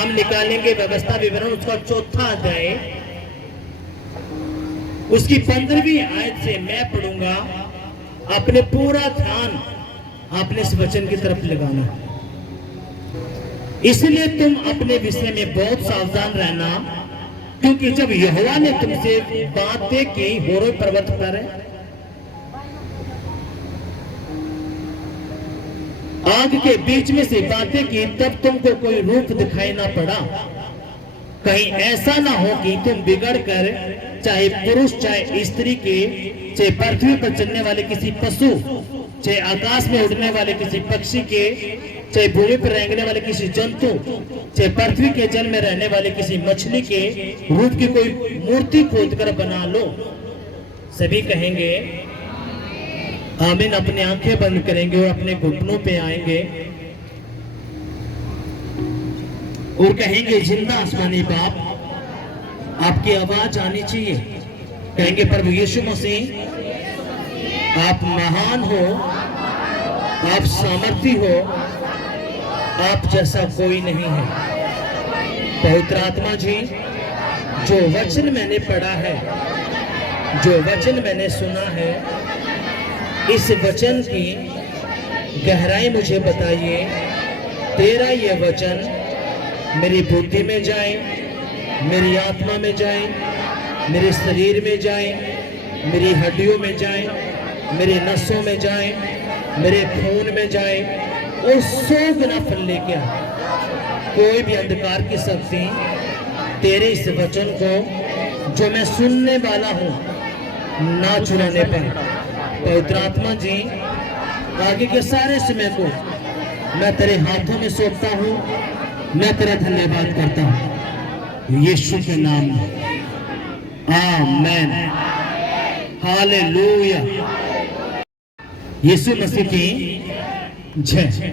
हम निकालेंगे व्यवस्था विवरण उसका 4था अध्याय, उसकी 15वीं आयत से मैं पढ़ूंगा। अपने पूरा ध्यान आपने इस वचन की तरफ लगाना। इसलिए तुम अपने विषय में बहुत सावधान रहना, क्योंकि जब यहोवा ने तुमसे बातें की होरे पर्वत पर, आग के बीच में से बातें की, तब तुमको कोई रूप दिखाई ना पड़ा। कहीं ऐसा ना हो कि तुम बिगड़ कर, चाहे पुरुष चाहे स्त्री के, चाहे पृथ्वी पर चलने वाले किसी पशु, चाहे आकाश में उड़ने वाले किसी पक्षी के, चाहे भूमि पर रेंगने वाले किसी जंतु, चाहे पृथ्वी के जल में रहने वाले किसी मछली के रूप की कोई मूर्ति खोदकर बना लो। सभी कहेंगे आमीन। अपनी आंखें बंद करेंगे और अपने घुटनों पे आएंगे और कहेंगे जिंदा आसमानी बाप, आपकी आवाज आनी चाहिए। कहेंगे प्रभु यीशु मसीह, आप महान हो, आप सामर्थी हो, आप जैसा कोई नहीं है। पवित्र आत्मा जी, जो वचन मैंने पढ़ा है, जो वचन मैंने सुना है, इस वचन की गहराई मुझे बताइए। तेरा ये वचन मेरी बुद्धि में जाए, मेरी आत्मा में जाए, मेरे शरीर में जाए, मेरी हड्डियों में जाए, मेरे नसों में जाए, मेरे खून में जाए और 100 गुना फल लेके आए। कोई भी अंधकार की शक्ति तेरे इस वचन को जो मैं सुनने वाला हूँ ना चुराने पर, पवित्र आत्मा जी, आगे के सारे समय को मैं तेरे हाथों में सौंपता हूँ। मैं तेरा धन्यवाद करता हूँ यीशु के नाम में, आमेन, हालेलुया। यीशु मसीह की जय।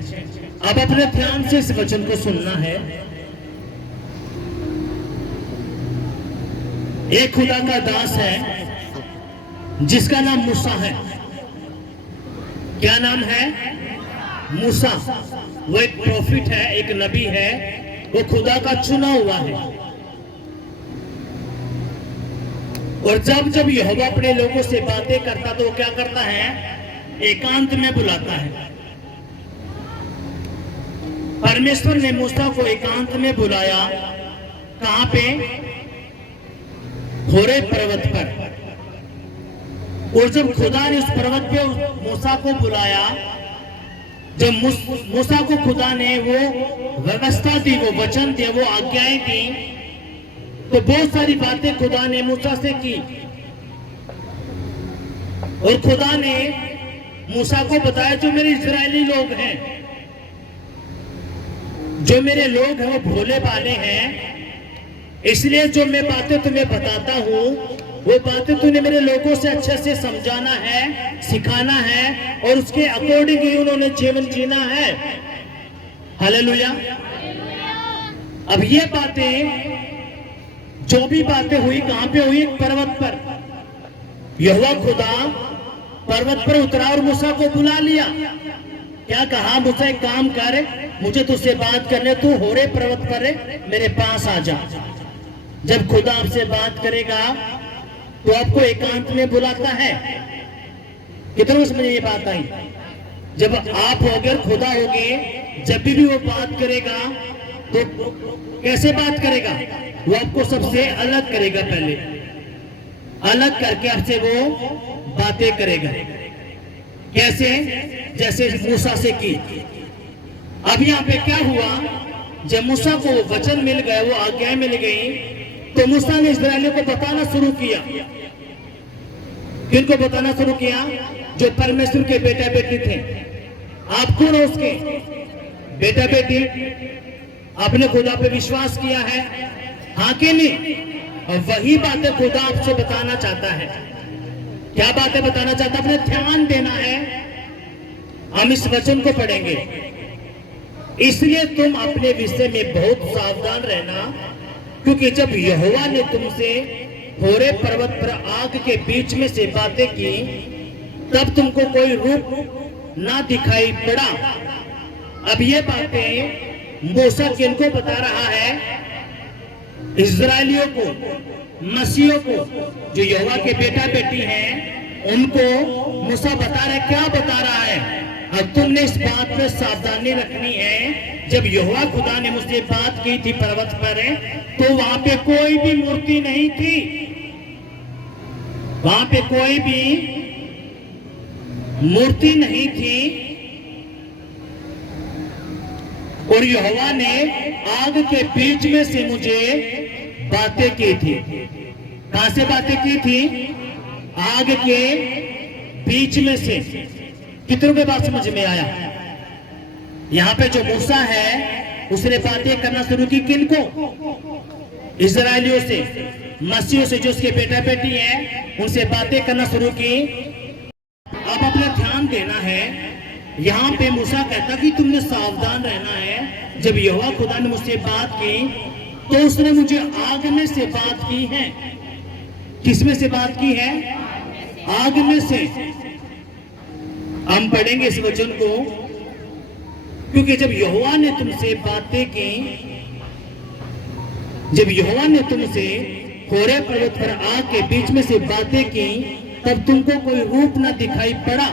अब अपने ध्यान से इस वचन को सुनना है। एक खुदा का दास है जिसका नाम मूसा है। क्या नाम है? मूसा। वो एक प्रोफिट है, एक नबी है, वो खुदा का चुना हुआ है। और जब जब यहोवा अपने लोगों से बातें करता तो वो क्या करता है? एकांत में बुलाता है। परमेश्वर ने मूसा को एकांत में बुलाया। कहां पे? होरे पर्वत पर। और जब खुदा ने उस पर्वत पे मूसा को बुलाया, जब मूसा को खुदा ने वो व्यवस्था दी, वो वचन दिया, वो आज्ञाएं दी, तो बहुत सारी बातें खुदा ने मूसा से की। और खुदा ने मूसा को बताया जो मेरे इजरायली लोग हैं, जो मेरे लोग हैं, वो भोले भाले हैं, इसलिए जो मैं बातें तुम्हें बताता हूं वो बातें तूने मेरे लोगों से अच्छे से समझाना है, सिखाना है और उसके अकॉर्डिंग ही उन्होंने जीवन जीना है। हालेलुया। अब ये बातें, जो भी बातें हुई, कहां पे हुई? पर्वत पर। यहोवा खुदा पर्वत पर उतरा और मूसा को बुला लिया। क्या कहा? मूसा एक काम कर, मुझे तुझसे बात करने, तू होरे पर्वत पर मेरे पास आ जा। जब खुदा आपसे बात करेगा तो आपको एकांत में बुलाता है। कितने समझ ये बात आई? जब आप होगे, खुदा होगे, जब भी वो बात करेगा तो कैसे बात करेगा? वो आपको सबसे अलग करेगा। पहले अलग करके आपसे वो बातें करेगा। कैसे? जैसे मूसा से की। अब यहाँ पे क्या हुआ? जब मूसा को वचन मिल गए, वो आज्ञाएं मिल गई, तो मूसा ने इस्राएलियों को बताना शुरू किया। किनको बताना शुरू किया? जो परमेश्वर के बेटा बेटी थे। आप कौन हो? उसके बेटा बेटी। आपने खुदा पे विश्वास किया है, हाँ कि नहीं? और वही बातें खुदा आपसे बताना चाहता है। क्या बातें बताना चाहता है? अपने ध्यान देना है। हम इस वचन को पढ़ेंगे। इसलिए तुम अपने विषय में बहुत सावधान रहना, क्योंकि जब यहोवा ने तुमसे होरे पर्वत पर आग के बीच में से बातें की, तब तुमको कोई रूप ना दिखाई पड़ा। अब ये बातें मूसा किनको बता रहा है? इस्राएलियों को, मसीहों को, जो यहोवा के बेटा बेटी हैं, उनको मूसा बता रहा है। क्या बता रहा है? अब तुमने इस बात पर सावधानी रखनी है, जब यहोवा खुदा ने मुझसे बात की थी पर्वत पर, तो वहां पे कोई भी मूर्ति नहीं थी, वहां पे कोई भी मूर्ति नहीं थी, और यहोवा ने आग के बीच में से मुझे बातें की थी। कहां से बातें की थी? आग के बीच में से। कितनों के बात समझ में आया? यहां पे जो मूसा है उसने बातें करना शुरू की किनको? इस्राएलियों से, मसीहों से, जो उसके बेटा बेटी हैं, उनसे बातें करना शुरू की। अब अपना ध्यान देना है, यहाँ पे मूसा कहता कि तुमने सावधान रहना है। जब यहोवा खुदा ने मुझसे बात की तो उसने मुझे आग में से बात की है। किस में से बात की है? आग में से। हम पढ़ेंगे इस वचन को, क्योंकि जब यहोवा ने तुमसे बातें की, जब यहोवा ने तुमसे होरे पर्वत पर आग के बीच में से बातें की, तब तुमको कोई रूप न दिखाई पड़ा,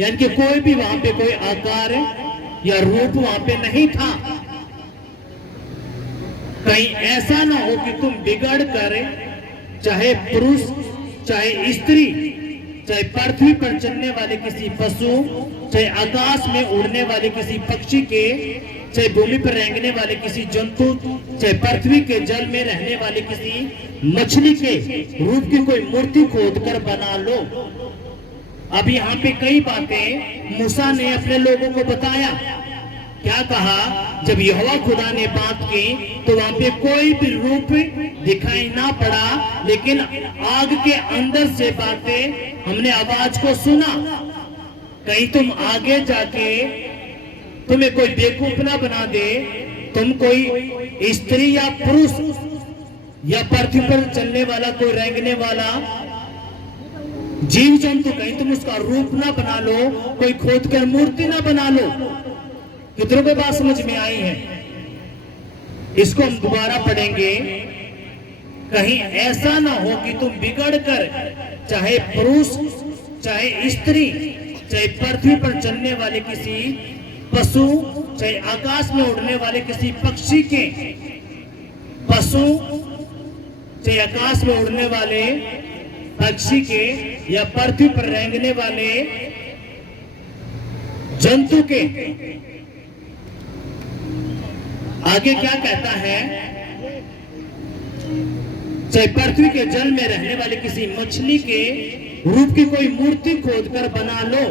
यानी कि कोई भी वहां पे कोई आकार या रूप वहां पे नहीं था। कहीं ऐसा ना हो कि तुम बिगड़ कर, चाहे पुरुष चाहे स्त्री, चाहे पृथ्वी पर चलने वाले किसी पशु, चाहे आकाश में उड़ने वाले किसी पक्षी के, चाहे भूमि पर रेंगने वाले किसी जंतु, चाहे पृथ्वी के जल में रहने वाले किसी मछली के रूप की कोई मूर्ति खोदकर बना लो। अब यहाँ पे कई बातें मूसा ने अपने लोगों को बताया। क्या कहा? जब यहोवा खुदा ने बात की तो वहां पे कोई भी रूप दिखाई ना पड़ा, लेकिन आग के अंदर से बातें हमने आवाज को सुना। कहीं तुम आगे जाके तुम्हें कोई बेवकूफ ना बना दे, तुम कोई स्त्री या पुरुष या पृथ्वी पर चलने वाला, कोई रेंगने वाला जीव जंतु, कहीं तुम उसका रूप ना बना लो, कोई खोदकर मूर्ति ना बना लो। कितनों को बात समझ में आई है? इसको हम दोबारा पढ़ेंगे। कहीं ऐसा ना हो कि तुम बिगड़ कर, चाहे पुरुष चाहे स्त्री, चाहे पृथ्वी पर चलने वाले किसी पशु, चाहे आकाश में उड़ने वाले किसी पक्षी के, पशु चाहे आकाश में उड़ने वाले पक्षी के, या पृथ्वी पर रेंगने वाले जंतु के। आगे क्या कहता है? चाहे पृथ्वी के जल में रहने वाले किसी मछली के रूप की कोई मूर्ति खोदकर बना लो,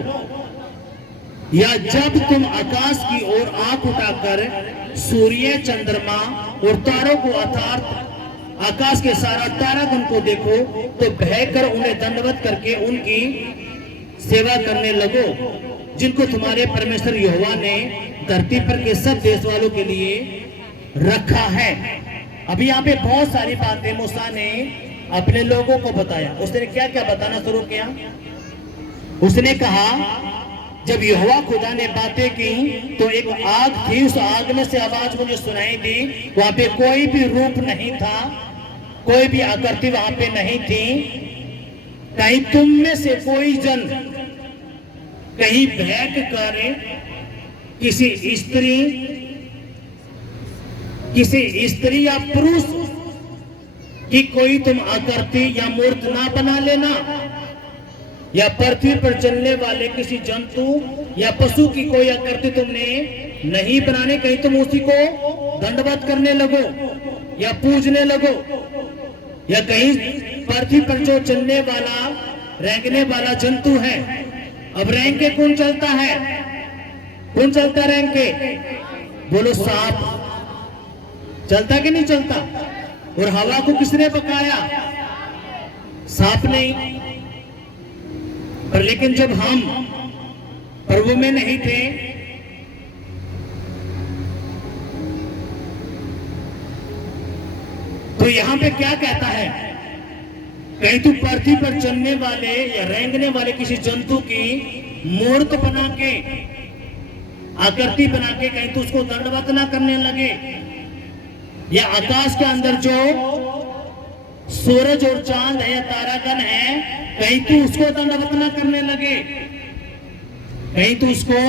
या जब तुम आकाश की ओर आंख उठाकर सूर्य, चंद्रमा और तारों को अर्थात आकाश के सारा तारागण को देखो, तो बहकर उन्हें दंडवत करके उनकी सेवा करने लगो, जिनको तुम्हारे परमेश्वर यहोवा ने धरती पर के सब देश वालों के लिए रखा है। अभी यहाँ पे बहुत सारी बातें मूसा ने अपने लोगों को बताया। उसने क्या क्या बताना शुरू किया? उसने कहा जब यहोवा खुदा ने बातें की तो एक आग थी, उस आग में से आवाज मुझे सुनाई दी। वहां पे कोई भी रूप नहीं था, कोई भी आकृति वहां पे नहीं थी। कहीं तुम में से कोई जन कहीं बहक कर किसी स्त्री या पुरुष की कोई तुम आकृति या मूर्त ना बना लेना, या पृथ्वी पर चलने वाले किसी जंतु या पशु की कोई आकृति तुमने नहीं बनाने। कहीं तुम उसी को दंडवत करने लगो या पूजने लगो, या कहीं पृथ्वी पर जो चलने वाला, रेंगने वाला जंतु है। अब रेंग के कौन चलता है? कौन चलता रेंग के? बोलो सांप चलता कि नहीं चलता? और हवा को किसने पकाया? सांप नहीं। पर लेकिन जब हम प्रभु में नहीं थे, तो यहां पे क्या कहता है? कहीं तू पृथ्वी पर चलने वाले या रेंगने वाले किसी जंतु की मूर्त बना के आकृति बना के कहीं तो उसको दंडवत ना करने लगे, या आकाश के अंदर जो सूरज और चांद है या तारागण है कहीं तो उसको दंडवत ना करने लगे, कहीं तो उसको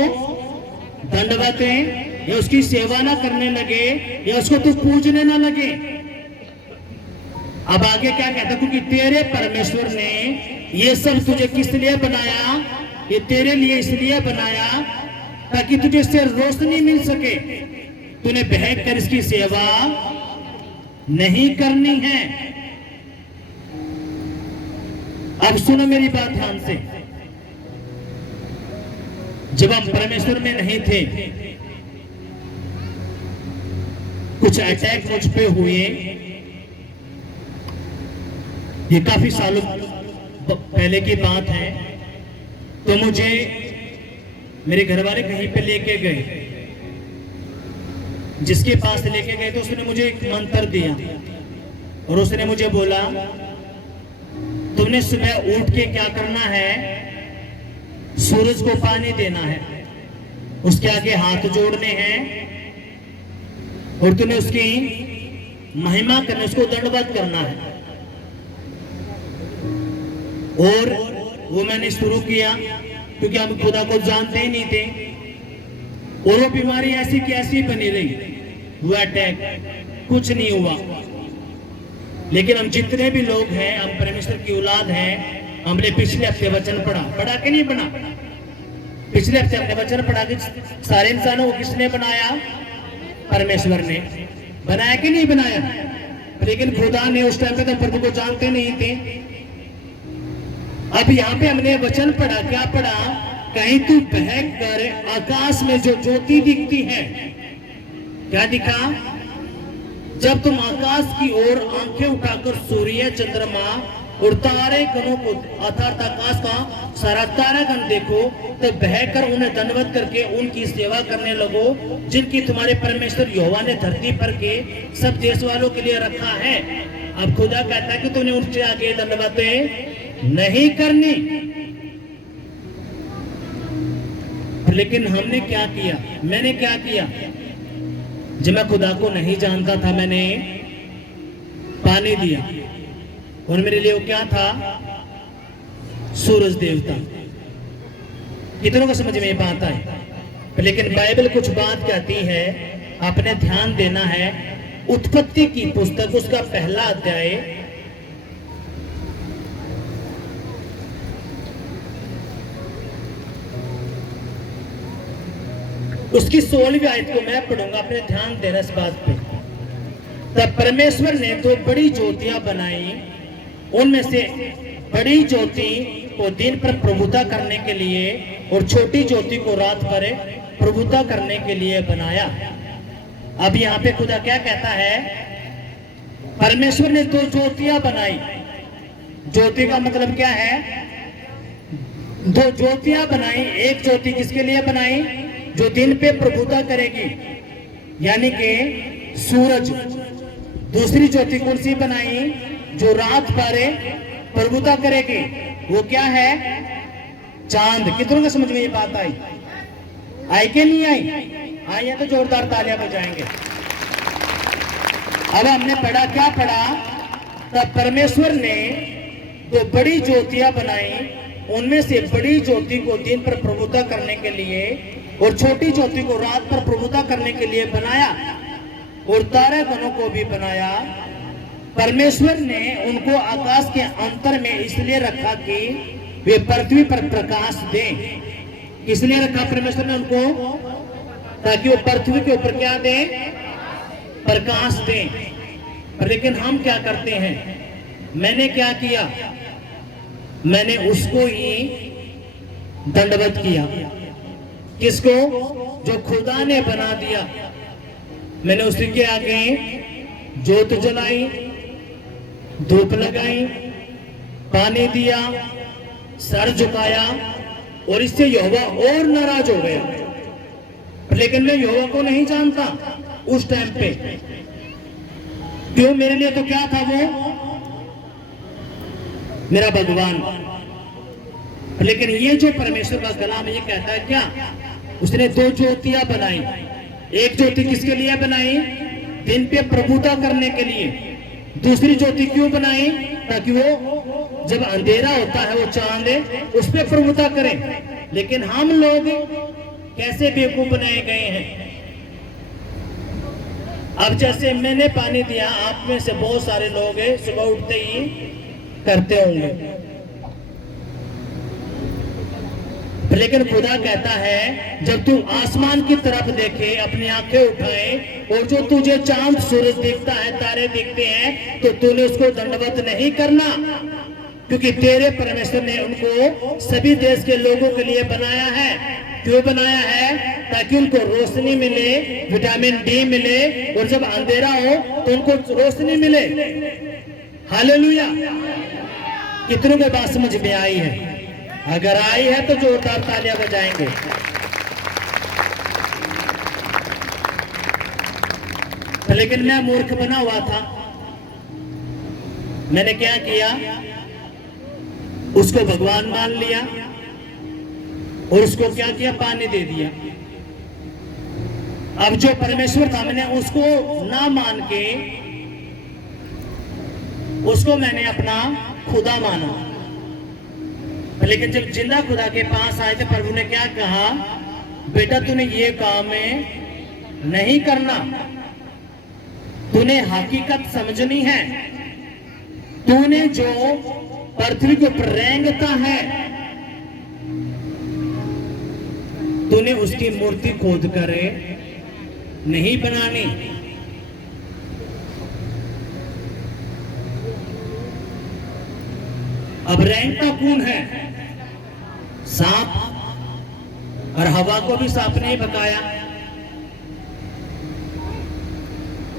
दंडवत या उसकी सेवा ना करने लगे, या उसको तो पूजने ना लगे। अब आगे क्या कहता, क्योंकि तेरे परमेश्वर ने ये सब तुझे किस लिए बनाया, ये तेरे लिए इसलिए बनाया ताकि तुझे इससे रोशनी मिल सके, तूने बहक कर इसकी सेवा नहीं करनी है। अब सुनो मेरी बात ध्यान से, जब हम परमेश्वर में नहीं थे, कुछ अटैक मुझ पे हुए, ये काफी सालों पहले की बात है। तो मुझे मेरे घर वाले कहीं पे लेके गए, जिसके पास लेके गए तो उसने मुझे एक मंत्र दिया और उसने मुझे बोला तुमने सुबह उठ के क्या करना है, सूरज को पानी देना है, उसके आगे हाथ जोड़ने हैं और तुम्हें उसकी महिमा करने, उसको दंडवत करना है। और वो मैंने शुरू किया क्योंकि हम खुदा को जानते ही नहीं थे, और वो बीमारी ऐसी की ऐसी बनी रही, वो अटैक कुछ नहीं हुआ। लेकिन हम जितने भी लोग हैं, हम परमेश्वर की औलाद हैं, हमने पिछले हफ्ते वचन पढ़ा के नहीं पढ़ा, पिछले हफ्ते हमने वचन पढ़ा कि सारे इंसानों को किसने बनाया, परमेश्वर ने बनाया कि नहीं बनाया। लेकिन खुदा ने उस टाइम पे तो प्रभु को जानते नहीं थे। अब यहाँ पे हमने वचन पढ़ा, क्या पढ़ा, कहीं तू बहक कर आकाश में जो ज्योति दिखती है, क्या दिखा, जब तुम आकाश की ओर आंखें उठाकर सूर्य, चंद्रमा और तारे गणों को, अर्थात आकाश का सारा तारागण देखो, तो बहकर उन्हें दंडवत करके उनकी सेवा करने लगो, जिनकी तुम्हारे परमेश्वर यहोवा ने धरती पर के सब देश वालों के लिए रखा है। अब खुदा कहता है कि तूने उनसे आगे दंडवत नहीं करनी। लेकिन हमने क्या किया, मैंने क्या किया, जब मैं खुदा को नहीं जानता था, मैंने पानी दिया और मेरे लिए वो क्या था, सूरज देवता। कितनों को समझ में ये बात आई। लेकिन बाइबल कुछ बात कहती है, आपने ध्यान देना है। उत्पत्ति की पुस्तक उसका पहला अध्याय उसकी 16वीं आयत को मैं पढ़ूंगा, अपने ध्यान देना इस बात पे। तब परमेश्वर ने दो बड़ी ज्योतियां बनाई, उनमें से बड़ी ज्योति को दिन पर प्रभुता करने के लिए और छोटी ज्योति को रात पर प्रभुता करने के लिए बनाया। अब यहाँ पे खुदा क्या कहता है, परमेश्वर ने दो ज्योतियां बनाई। ज्योति का मतलब क्या है, दो ज्योतियां बनाई। एक ज्योति किसके लिए बनाई, जो दिन पे प्रभुता करेगी, यानी कि सूरज। दूसरी ज्योति कौन सी बनाई, जो रात पर प्रभुता करेगी, वो क्या है, चांद। कितनों को समझ में ये बात आई, आई कि नहीं आई, आई है तो जोरदार तालियां बजाएंगे। अब हमने पढ़ा, क्या पढ़ा, तब परमेश्वर ने दो बड़ी ज्योतियां बनाई, उनमें से बड़ी ज्योति को दिन पर प्रभुता करने के लिए और छोटी ज्योति को रात पर प्रभुता करने के लिए बनाया, और तारागणों को भी बनाया। परमेश्वर ने उनको आकाश के अंतर में इसलिए रखा कि वे पृथ्वी पर प्रकाश दें। इसलिए रखा परमेश्वर ने उनको, ताकि वो पृथ्वी के ऊपर क्या दें, प्रकाश दें। लेकिन हम क्या करते हैं, मैंने क्या किया, मैंने उसको ही दंडवत किया। किसको, जो खुदा ने बना दिया। मैंने उसी के आगे जोत जलाई, धूप लगाई, पानी दिया, सर झुकाया, और इससे यहोवा और नाराज हो गया। लेकिन मैं यहोवा को नहीं जानता उस टाइम पे, क्यों, मेरे लिए तो क्या था, वो मेरा भगवान। लेकिन ये जो परमेश्वर का कलाम ये कहता है क्या, उसने 2 ज्योतियां बनाई। एक ज्योति किसके लिए बनाई? दिन पे प्रभुता करने के लिए। दूसरी ज्योति क्यों बनाई? ताकि वो जब अंधेरा होता है वो चांद उस पर प्रभुता करे। लेकिन हम लोग कैसे बेवकूफ बनाए गए हैं। अब जैसे मैंने पानी दिया, आप में से बहुत सारे लोग सुबह उठते ही करते होंगे, लेकिन खुदा कहता है जब तू आसमान की तरफ देखे, अपनी आंखें उठाए और जो तुझे चांद सूरज दिखता है, तारे दिखते हैं, तो तूने उसको दंडवत नहीं करना, क्योंकि तेरे परमेश्वर ने उनको सभी देश के लोगों के लिए बनाया है। क्यों बनाया है? ताकि उनको रोशनी मिले, विटामिन डी मिले, और जब अंधेरा हो तो उनको रोशनी मिले। हालेलुया। कितनों को बात समझ में आई है? अगर आई है तो जोरदार तालियां बजाएंगे। लेकिन मैं मूर्ख बना हुआ था। मैंने क्या किया? उसको भगवान मान लिया और उसको क्या किया? पानी दे दिया। अब जो परमेश्वर था, मैंने उसको ना मान के उसको मैंने अपना खुदा माना। लेकिन जब जिंदा खुदा के पास आए थे, प्रभु ने क्या कहा? बेटा तूने ये काम नहीं करना, तूने हकीकत समझनी है। तूने जो पृथ्वी को रेंगता है, तूने उसकी मूर्ति खोद कर नहीं बनानी। अब रेंगता कौन है? सांप। और हवा को भी सांप ने पकाया।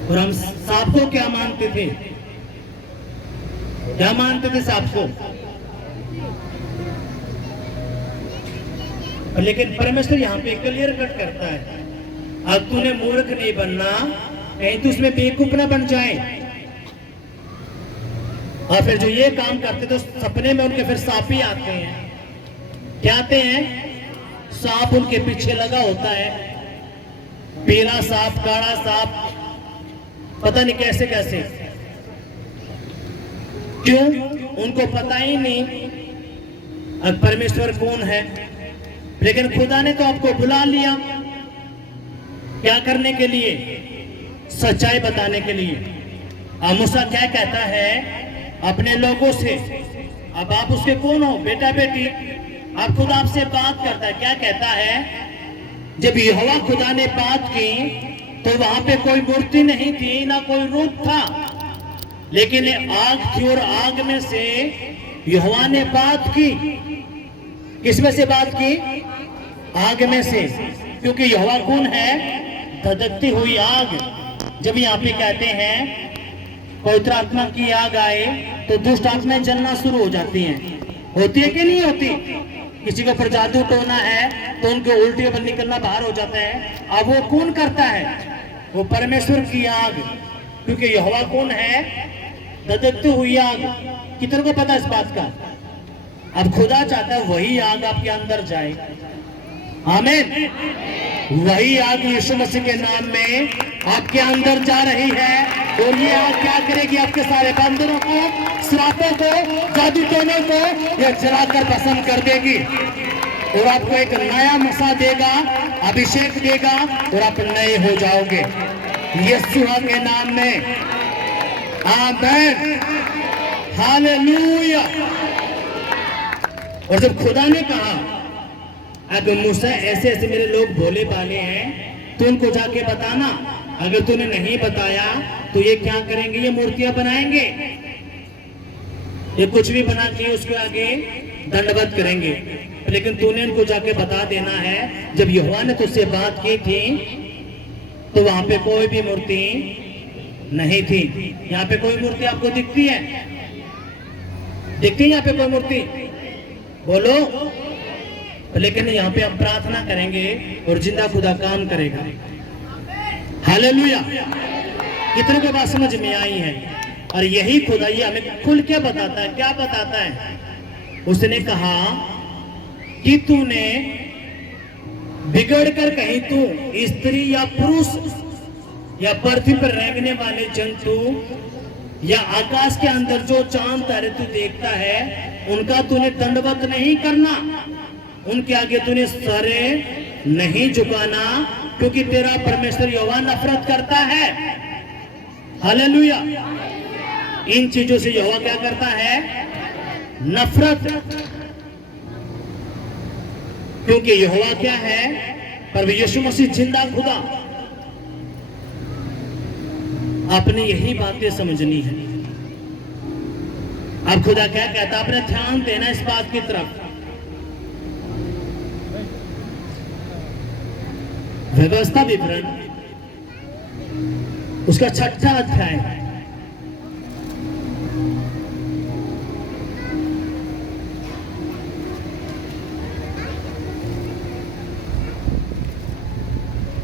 और हम सांप को क्या मानते थे? क्या मानते थे सांप को? लेकिन परमेश्वर यहां पे क्लियर कट करता है, अब तूने मूर्ख नहीं बनना, कहीं तू उसमें बेवकूफ ना बन जाए। और फिर जो ये काम करते तो सपने में उनके फिर सांप ही आते हैं। क्या आते हैं? सांप उनके पीछे लगा होता है, पीला सांप, काला सांप, पता नहीं कैसे कैसे। क्यों? उनको पता ही नहीं अब परमेश्वर कौन है। लेकिन खुदा ने तो आपको बुला लिया, क्या करने के लिए? सच्चाई बताने के लिए। अब मूसा क्या कहता है अपने लोगों से? अब आप उसके कौन हो? बेटा बेटी। अब खुदा आपसे बात करता है, क्या कहता है? जब यहोवा खुदा ने बात की तो वहां पे कोई मूर्ति नहीं थी, ना कोई रूप था, लेकिन आग थी, और आग में से यहोवा ने बात की। किसमें से बात की? आग में से। क्योंकि यहोवा कौन है? धधकती हुई आग। जब यहाँ पे कहते हैं पवित्र आत्मा की आग आए तो दुष्ट आत्माएं जलना शुरू हो जाती हैं। होती है कि नहीं होती? किसी को पर जादू टोना है तो उनके उल्टी पर निकलना बाहर हो जाता है। अब वो कौन करता है? वो परमेश्वर की आग। क्योंकि यहोवा कौन है? धधकती हुई आग। कितने को पता इस बात का? अब खुदा चाहता है वही आग आपके अंदर जाए। आमीन। वही आग यीशु मसीह के नाम में आपके अंदर जा रही है। और ये आग क्या करेगी? आपके सारे बंधनों को, श्रापों को, जादू टोने को ये जलाकर पसंद कर देगी, और आपको एक नया मसा देगा, अभिषेक देगा, और आप नए हो जाओगे यीशु के नाम में। आमीन। हालेलुया। और जब खुदा ने कहा अगर मूसा ऐसे ऐसे मेरे लोग भोले भाले हैं तो उनको जाके बताना, अगर तूने नहीं बताया तो ये क्या करेंगे? ये मूर्तियां बनाएंगे, ये कुछ भी बना के उसके आगे दंडवत करेंगे। लेकिन तूने उनको जाके बता देना है। जब यहोवा ने तुझसे बात की थी तो वहां पे कोई भी मूर्ति नहीं थी। यहाँ पे कोई मूर्ति आपको दिखती है? दिखती है यहाँ पे कोई मूर्ति? बोलो। लेकिन यहाँ पे हम प्रार्थना करेंगे और जिंदा खुदा काम करेगा। हालेलुया। कितने को बात समझ में आई है? और यही खुदा ये हमें खुल के बताता है। क्या बताता है? उसने कहा कि तूने बिगड़कर कहीं तू स्त्री या पुरुष या पृथ्वी पर रेंगने वाले जंतु या आकाश के अंदर जो चांद तारे तू देखता है उनका तूने दंडवत नहीं करना, उनके आगे तूने सरे नहीं झुकाना, क्योंकि तेरा परमेश्वर यहोवा नफरत करता है। हालेलुया। इन चीजों से यहोवा क्या करता है? नफरत। क्योंकि यहोवा क्या है? प्रभु यीशु मसीह जिंदा खुदा। आपने यही बातें समझनी है। अब खुदा क्या कहता है? आपने ध्यान देना इस बात की तरफ। व्यवस्था विवरण उसका 6वां अध्याय,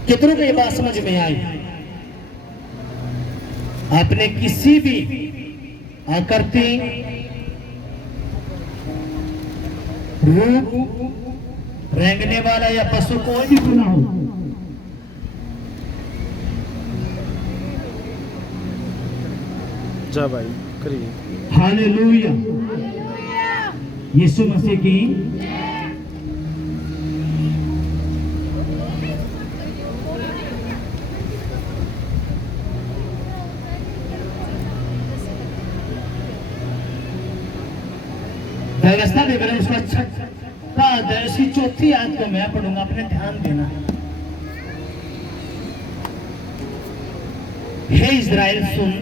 कितनों को ये बात समझ में आई? आपने किसी भी आकृति, रूप, रेंगने वाला या पशु कोई भी गुना हो, जा भाई करिए। हालेलुया। यीशु मसीह की व्यवस्था विवरण उसका 6वां अध्याय उसकी 4थी आयत को मैं पढ़ूंगा, अपने ध्यान देना। हे इज़राइल सुन,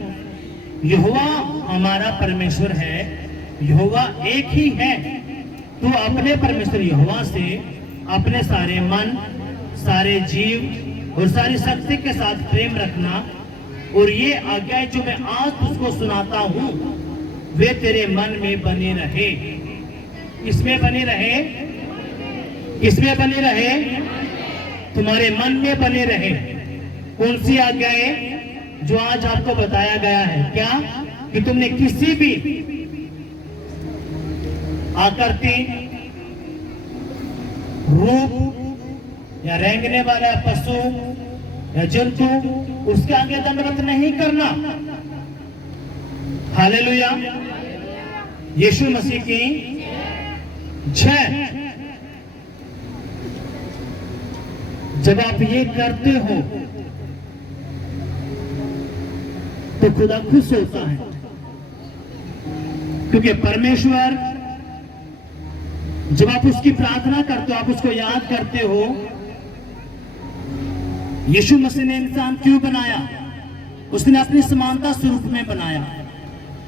यहोवा हमारा परमेश्वर है, यहोवा एक ही है। तू अपने परमेश्वर यहोवा से अपने सारे मन, सारे जीव और सारी शक्ति के साथ प्रेम रखना, और ये आज्ञाएं जो मैं आज तुझको सुनाता हूं वे तेरे मन में बने रहे। किसमें बने रहे? किसमें बने रहे? तुम्हारे मन में बने रहे। कौन सी आज्ञाएं? जो आज आपको बताया गया है। क्या? कि तुमने किसी भी आकृति, रूप या रेंगने वाला पशु या जंतु उसके आगे दंडवत नहीं करना। हालेलुया। यीशु मसीह की जय। जब आप ये करते हो तो खुदा खुश होता है, क्योंकि परमेश्वर जब आप उसकी प्रार्थना करते हो, आप उसको याद करते हो, यीशु मसीह ने इंसान क्यों बनाया? उसने अपनी समानता स्वरूप में बनाया।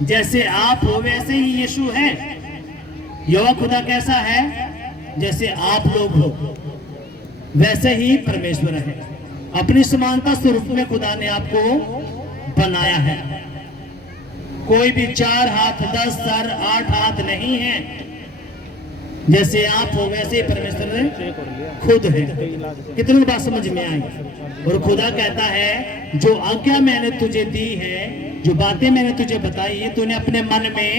जैसे आप हो वैसे ही यीशु है। यहोवा खुदा कैसा है? जैसे आप लोग हो वैसे ही परमेश्वर है। अपनी समानता स्वरूप में खुदा ने आपको बनाया है। कोई भी 4 हाथ, 10 सर, 8 हाथ नहीं है। जैसे आप हो वैसे ही परमेश्वर खुद है। कितनी बात समझ में आई? और खुदा कहता है जो आज्ञा मैंने तुझे दी है, जो बातें मैंने तुझे बताई है, तूने अपने मन में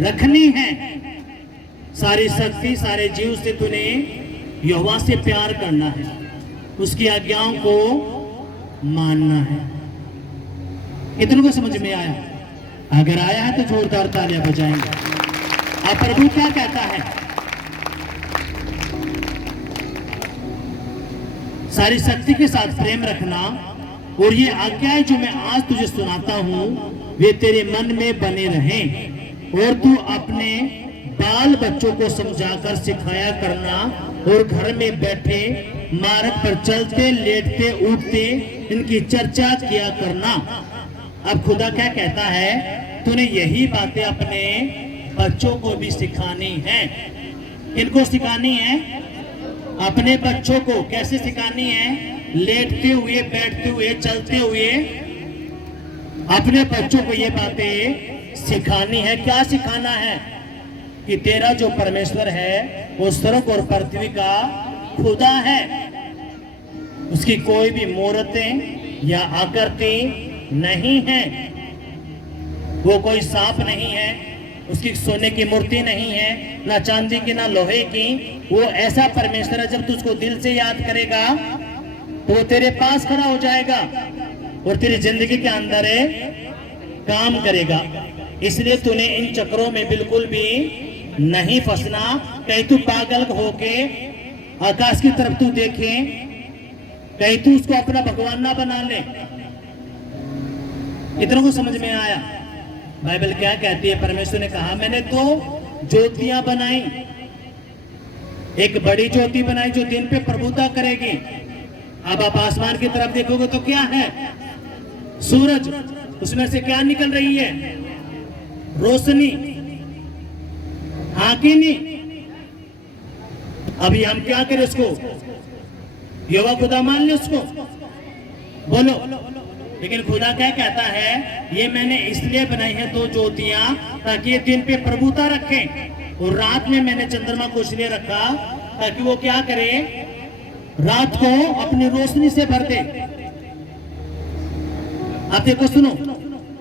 रखनी है। सारी शक्ति, सारे जीव से तूने यहोवा से प्यार करना है, उसकी आज्ञाओं को मानना है। कितनों को समझ में आया? अगर आया है तो जोरदार तालियां बजाएंगे। अब प्रभु क्या कहता है? सारी शक्ति के साथ प्रेम रखना, और ये आज्ञाएं जो मैं आज तुझे सुनाता हूं वे तेरे मन में बने रहें, और तू अपने बाल बच्चों को समझाकर सिखाया करना, और घर में बैठे मार्ग पर चलते, लेटते, उठते इनकी चर्चा किया करना। अब खुदा क्या कहता है? तूने यही बातें अपने बच्चों को भी सिखानी है। किनको सिखानी है? अपने बच्चों को। कैसे सिखानी है? लेटते हुए, बैठते हुए, चलते हुए अपने बच्चों को ये बातें सिखानी है। क्या सिखाना है? कि तेरा जो परमेश्वर है वो स्वर्ग और पृथ्वी का खुदा है। उसकी कोई भी मूर्तें या आकृति नहीं है। वो कोई सांप नहीं है, उसकी सोने की मूर्ति नहीं है, ना चांदी की ना लोहे की। वो ऐसा परमेश्वर है, जब तू उसको दिल से याद करेगा तो वो तेरे पास खड़ा हो जाएगा और तेरी जिंदगी के अंदर काम करेगा। इसलिए तूने इन चक्रों में बिल्कुल भी नहीं फंसना। कहीं तू पागल होके आकाश की तरफ तू देखे, कहीं तू उसको अपना भगवान ना बना ले। कितनों को समझ में आया? बाइबल क्या कहती है? परमेश्वर ने कहा, मैंने तो ज्योतियां बनाई, एक बड़ी ज्योति बनाई जो दिन पे प्रभुता करेगी। अब आप आसमान की तरफ देखोगे तो क्या है? सूरज। उसमें से क्या निकल रही है? रोशनी। हाँ कि नहीं? अभी हम क्या करें उसको? यहोवा खुदा मान ले उसको, बोलो। लेकिन खुदा क्या कहता है? ये मैंने इसलिए बनाई है दो ज्योतियां, ताकि ये दिन पे प्रभुता रखें, और रात में मैंने चंद्रमा को इसलिए रखा ताकि वो क्या करे? रात को अपनी रोशनी से भर दे। आप देखो, सुनो,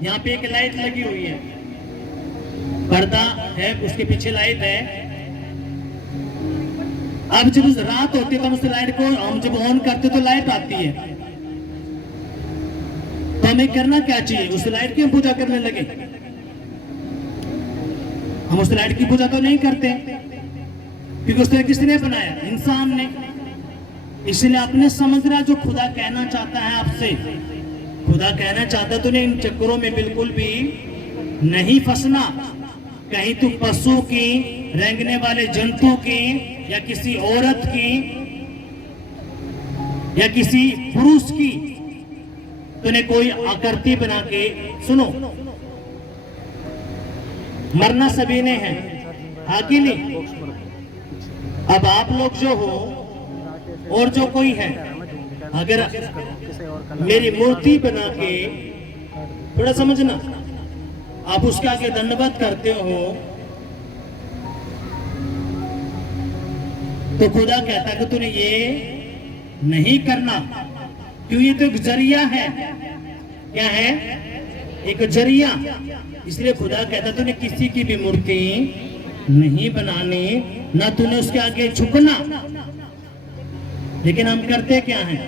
यहाँ पे एक लाइट लगी हुई है, पर्दा है, उसके पीछे लाइट है। अब जब रात होती है तो उस लाइट को हम जब ऑन करते तो लाइट आती है, तो हमें करना क्या चाहिए? उस लाइट की हम पूजा करने लगे? हम उस लाइट की पूजा तो नहीं करते, क्योंकि उसने किसने बनाया? इंसान ने। इसलिए आपने समझ रहा, जो खुदा कहना चाहता है आपसे, खुदा कहना चाहता तो नहीं, इन चक्करों में बिल्कुल भी नहीं फंसना। कहीं तू पशु की, रेंगने वाले जंतु की, या किसी औरत की, या किसी पुरुष की तूने कोई आकृति बना के, सुनो, मरना सभी ने है, आगे नहीं। अब आप लोग जो हो और जो कोई है, अगर मेरी मूर्ति बना के, थोड़ा समझना, आप उसके आगे दंडवत करते हो, तो खुदा कहता है कि तूने ये नहीं करना, क्यों? ये तो एक जरिया है। क्या है? एक जरिया। इसलिए खुदा कहता तूने किसी की भी मूर्ति नहीं बनानी, ना तूने उसके आगे झुकना। लेकिन हम करते क्या हैं?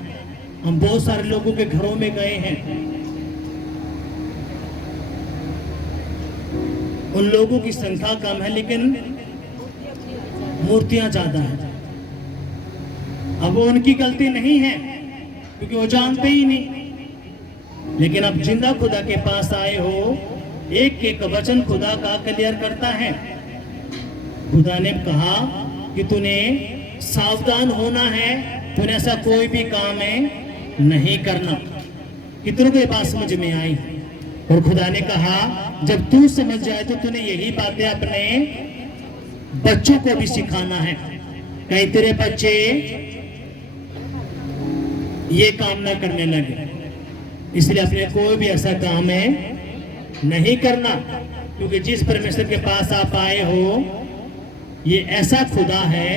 हम बहुत सारे लोगों के घरों में गए हैं, उन लोगों की संख्या कम है लेकिन मूर्तियां ज्यादा है। अब वो उनकी गलती नहीं है, क्योंकि वो जानते ही नहीं। लेकिन अब जिंदा खुदा के पास आए हो, एक एक वचन खुदा का क्लियर करता है। खुदा ने कहा कि तूने सावधान होना है, तूने ऐसा कोई भी काम है नहीं करना। कितनों को ये बात समझ में आई? और खुदा ने कहा, जब तू समझ जाए तो तूने यही बातें अपने बच्चों को भी सिखाना है। कहीं तेरे बच्चे ये काम ना करने लगे। इसलिए अपने कोई भी ऐसा काम है नहीं करना, क्योंकि जिस परमेश्वर के पास आप आए हो, ये ऐसा खुदा है,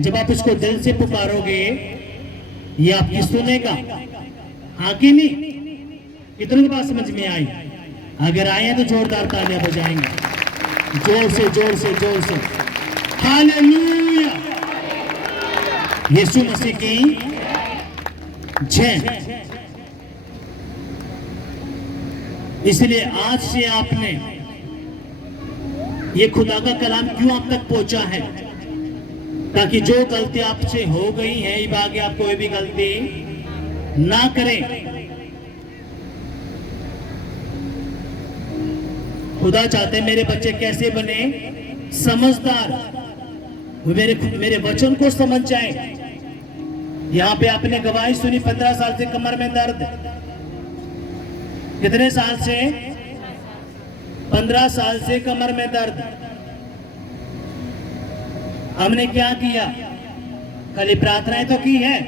जब आप इसको दिल से पुकारोगे ये आपकी सुनेगा। हाँ कि नहीं? कितनों की बात समझ में आई? अगर आए तो जोरदार तालियां बजाएंगे, जोर से जोर से जोर से। हालेलुया! यीशु मसीह की जय। इसलिए आज से आपने ये खुदा का कलाम क्यों आप तक पहुंचा है? ताकि जो गलती आपसे हो गई है, इब आगे आप कोई भी गलती ना करें। खुदा चाहते मेरे बच्चे कैसे बने? समझदार, वो मेरे वचन को समझ जाए। यहाँ पे आपने गवाही सुनी, 15 साल से कमर में दर्द। कितने साल से? 15 साल से कमर में दर्द। हमने क्या किया? खाली प्रार्थनाएं तो की है,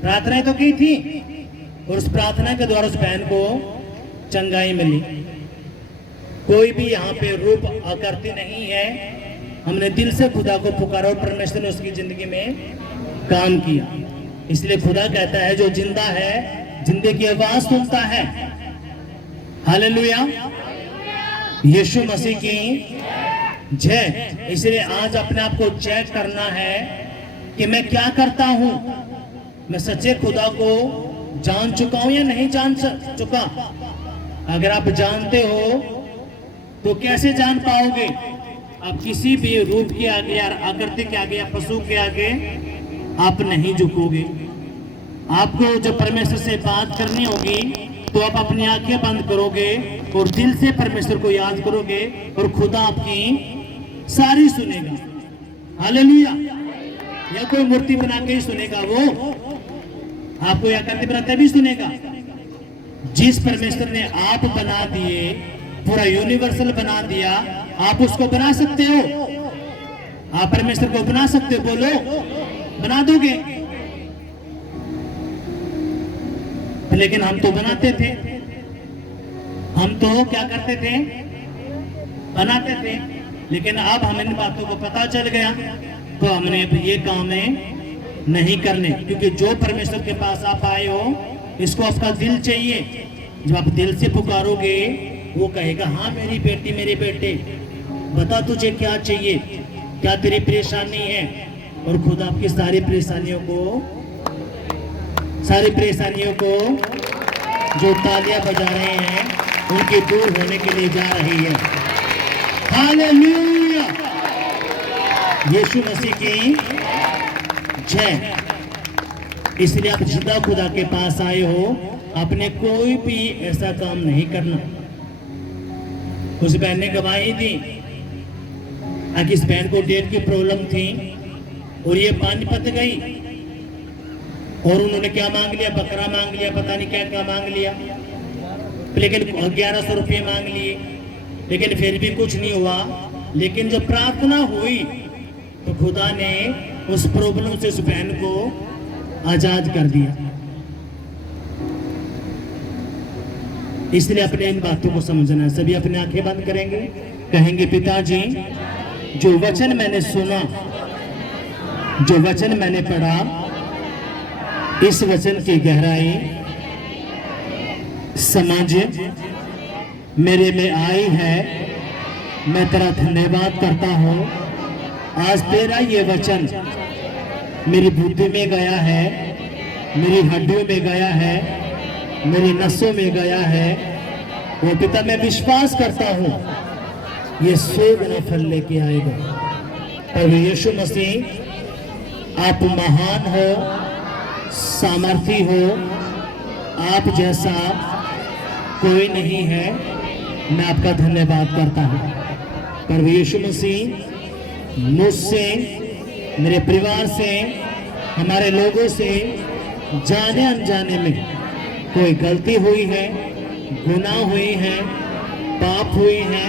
प्रार्थनाएं तो की थी, और उस प्रार्थना के द्वारा उस बहन को चंगाई मिली। कोई भी यहाँ पे रूप आकृति नहीं है। हमने दिल से खुदा को पुकारा और परमेश्वर ने उसकी जिंदगी में काम किया। इसलिए खुदा कहता है, जो जिंदा है जिंदे की आवाज सुनता है। हालेलुया! यीशु मसीह की जय। इसलिए आज अपने आप को चेक करना है कि मैं क्या करता हूं, मैं सच्चे खुदा को जान चुका हूं या नहीं जान चुका। अगर आप जानते हो तो कैसे जान पाओगे? आप किसी भी रूप के आगे या आकृति के आगे या पशु के आगे आप नहीं झुकोगे। आपको जब परमेश्वर से बात करनी होगी तो आप अपनी आंखें बंद करोगे और दिल से परमेश्वर को याद करोगे और खुदा आपकी सारी सुनेगा। हालेलुया। या कोई मूर्ति बना के ही सुनेगा, वो आपको या करते बनाते भी सुनेगा। जिस परमेश्वर ने आप बना दिए, पूरा यूनिवर्सल बना दिया, आप उसको बना सकते हो? आप परमेश्वर को बना सकते हो? बोलो, बना दोगे? लेकिन हम तो बनाते थे, हम तो क्या करते थे? बनाते थे। लेकिन अब हमें इन बातों को पता चल गया तो हमने ये काम नहीं करने, क्योंकि जो परमेश्वर के पास आप आए हो, इसको आपका दिल चाहिए। जब आप दिल से पुकारोगे, वो कहेगा हाँ मेरी बेटी, मेरे बेटे, बता तुझे क्या चाहिए, क्या तेरी परेशानी है। और खुद आपकी सारी परेशानियों को जो तालियां बजा रहे हैं, उनके दूर होने के लिए जा रही है। हालेलुया। यीशु मसीह की जय। इसलिए आप जिंदा खुदा के पास आए हो, आपने कोई भी ऐसा काम नहीं करना। उस बहन ने गवाही दी, इस बहन को डेट की प्रॉब्लम थी और ये पानीपत गई और उन्होंने क्या मांग लिया? बकरा मांग लिया, पता नहीं क्या क्या मांग लिया, लेकिन 1100 रुपये मांग लिए, लेकिन फिर भी कुछ नहीं हुआ। लेकिन जब प्रार्थना हुई तो खुदा ने उस प्रॉब्लम से उस बहन को आजाद कर दिया। इसलिए अपने इन बातों को समझना है। सभी अपने आंखें बंद करेंगे, कहेंगे पिताजी, जो वचन मैंने सुना, जो वचन मैंने पढ़ा, इस वचन की गहराई समझ मेरे में आई है। मैं तेरा धन्यवाद करता हूँ। आज तेरा ये वचन मेरी बुद्धि में गया है, मेरी हड्डियों में गया है, मेरी नसों में गया है। वो पिता, मैं विश्वास करता हूँ ये 100 गुना फल लेके आएगा। प्रभु यीशु मसीह, आप महान हो, सामर्थी हो, आप जैसा कोई नहीं है। मैं आपका धन्यवाद करता हूँ। प्रभु यीशु मसीह, मुझसे, मेरे परिवार से, हमारे लोगों से जाने अनजाने में कोई गलती हुई है, गुनाह हुई है, पाप हुई है,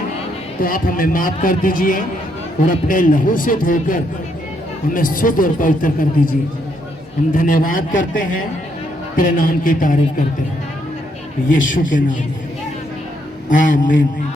तो आप हमें माफ कर दीजिए और अपने लहू से धोकर हमें शुद्ध और पवित्र कर दीजिए। हम धन्यवाद करते हैं, तेरे नाम की तारीफ करते हैं, यीशु के नाम में, आमीन।